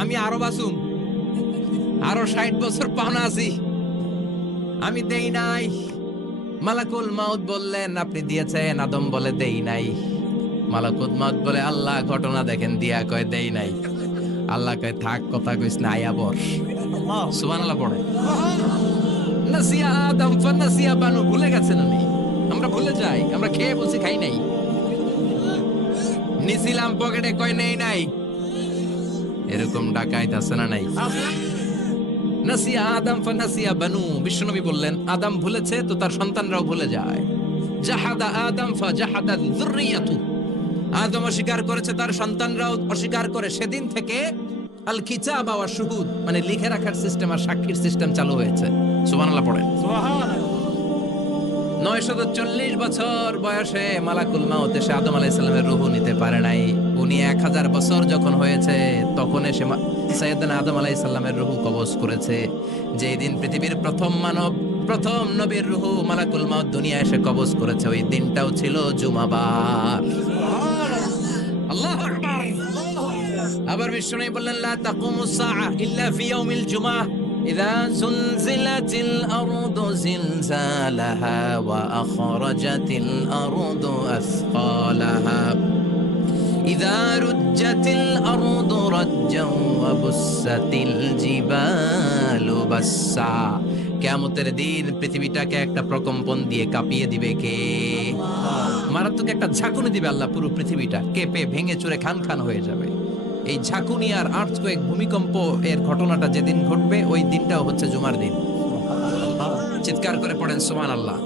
আমি আরও বাসুম আরও ষাট বছর পাওনা আছি। আমি দেই নাই। মালাকুল মাউত বললেন, আপনি দিয়েছেন, আদম বলে দেই নাই। মালাকুল মাউত বলে, আল্লাহ ঘটনা দেখেন, দিয়া কয় দেই নাই। আল্লাহ কয়, থাক, কথা কইস না, আয়া বর সুবহানাল্লাহ পড়ে। নাসিয়া আদম ফানাসিয়া বানু, ভুলে গেছেন উনি। আমরা ভুলে যাই, আমরা খেয়ে বসে খাই নাই। নিছিলাম পকেটে কয়, নেই নাই। এরকম ডাকাইত আছে না নাই? নাসিয়া আদম ফানাসিয়া বানু। বিশ্বনবী বললেন, আদম ভুলেছে তো তার সন্তানরাও ভুলে যায়। জাহাদা আদম ফা জাহাদা যুররিয়াতু। আদম অস্বীকার করেছে, তার সন্তানরাও অস্বীকার করে। সেদিন থেকে আল কিতাব ওয়া শুহুদ মানে লিখে রাখার সিস্টেম আর সাক্ষীর সিস্টেম চালু হয়েছে। সুবহানাল্লাহ পড়েন। নয়শত চল্লিশ বছর বয়সে মালাকুল মাউত এসে আদম আলাইসাল্লামের রুহু নিতে পারে নাই। উনি এক হাজার বছর যখন হয়েছে তখন এসে মা- সৈয়দনা আদম আলাইসাল্লামের রুহু কবজ করেছে যেই দিন পৃথিবীর প্রথম মানব প্রথম নবীর রুহু মালাকুল মাউত দুনিয়া এসে কবজ করেছে ওই দিনটাও ছিল জুমাবার আল্লাহ আবার বিষ্ণু বললেন লা তাকুমুস সাআ ইল্লা ফি ইয়াউমিল জুমআহ إذا زلزلت الأرض زلزالها وأخرجت الأرض أثقالها إذا رجت الأرض رجا وبست الجبال بسا কেমতের দিন পৃথিবীটাকে একটা প্রকম্পন দিয়ে কাঁপিয়ে দিবে কে মারাত্মক একটা ঝাঁকুনি দিবে আল্লাহ পুরো পৃথিবীটা কেঁপে ভেঙে চুরে খান খান হয়ে যাবে এই ঝাঁকুনি আর আর্থকোয়েক ভূমিকম্প এর ঘটনাটা যেদিন ঘটবে ওই দিনটাও হচ্ছে জুমার দিন চিৎকার করে পড়েন সুমান আল্লাহ